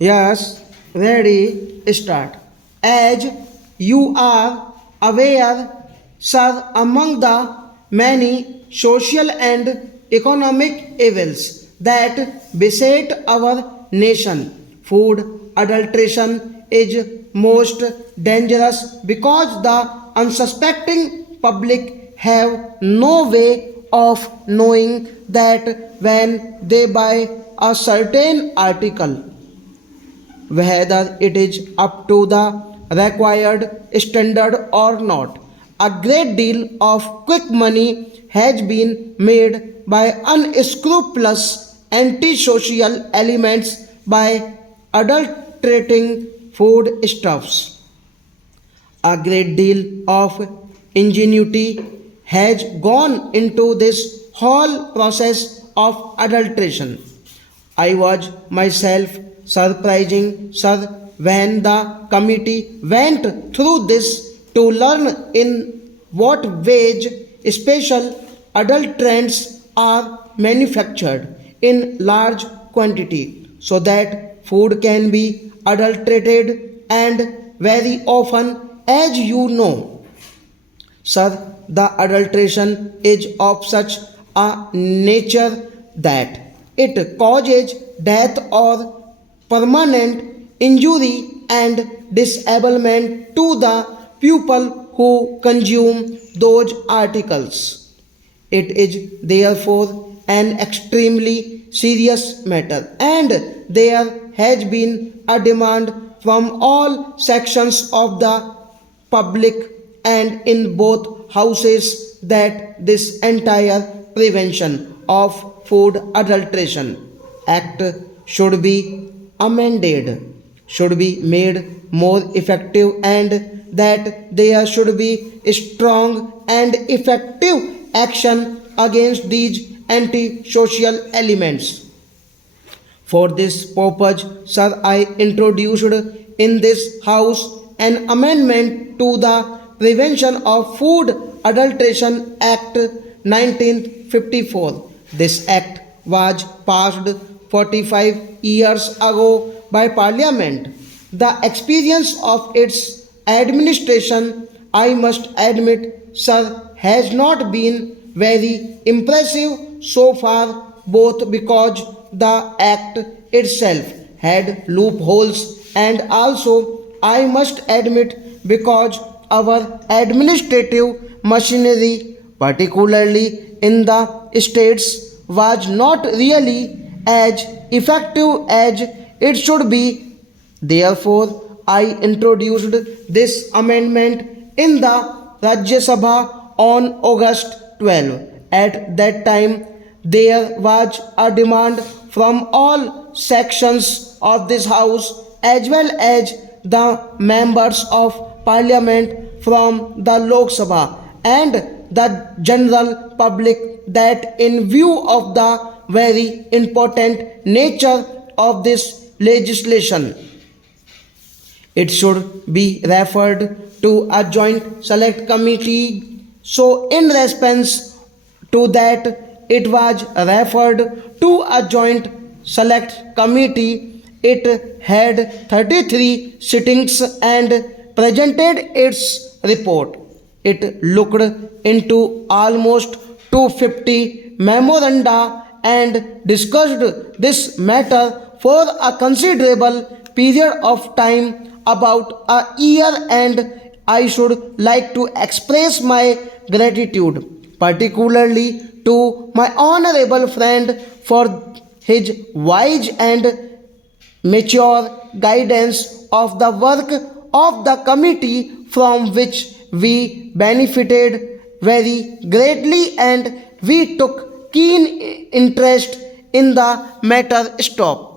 Yes, ready, start. As you are aware, sir, among the many social and economic evils that beset our nation, food adulteration is most dangerous because the unsuspecting public have no way of knowing that when they buy a certain article whether it is up to the required standard or not. A great deal of quick money has been made by unscrupulous antisocial elements by adulterating foodstuffs. A great deal of ingenuity has gone into this whole process of adulteration. I was myself surprising, sir, when the committee went through this to learn in what ways special adulterants are manufactured in large quantity so that food can be adulterated and very often, as you know, sir, the adulteration is of such a nature that it causes death or permanent injury and disablement to the people who consume those articles. It is therefore an extremely serious matter, and there has been a demand from all sections of the public and in both houses that this entire prevention of food adulteration act should be amended, should be made more effective, and that there should be strong and effective action against these antisocial elements. For this purpose, sir, I introduced in this House an amendment to the Prevention of Food Adulteration Act 1954. This act was passed 45 years ago by Parliament. The experience of its administration, I must admit, sir, has not been very impressive so far, both because the act itself had loopholes and also, I must admit, because our administrative machinery, particularly in the states, was not really as effective as it should be. Therefore, I introduced this amendment in the Rajya Sabha on August 12. At that time, there was a demand from all sections of this House as well as the members of Parliament from the Lok Sabha and the general public that in view of the very important nature of this legislation, it should be referred to a joint select committee. So, in response to that, it was referred to a joint select committee. It had 33 sittings and presented its report. It looked into almost 250 memoranda and discussed this matter for a considerable period of time, about a year, and I should like to express my gratitude, particularly to my honorable friend for his wise and mature guidance of the work of the committee from which we benefited very greatly and we took keen interest in the matter. Stop.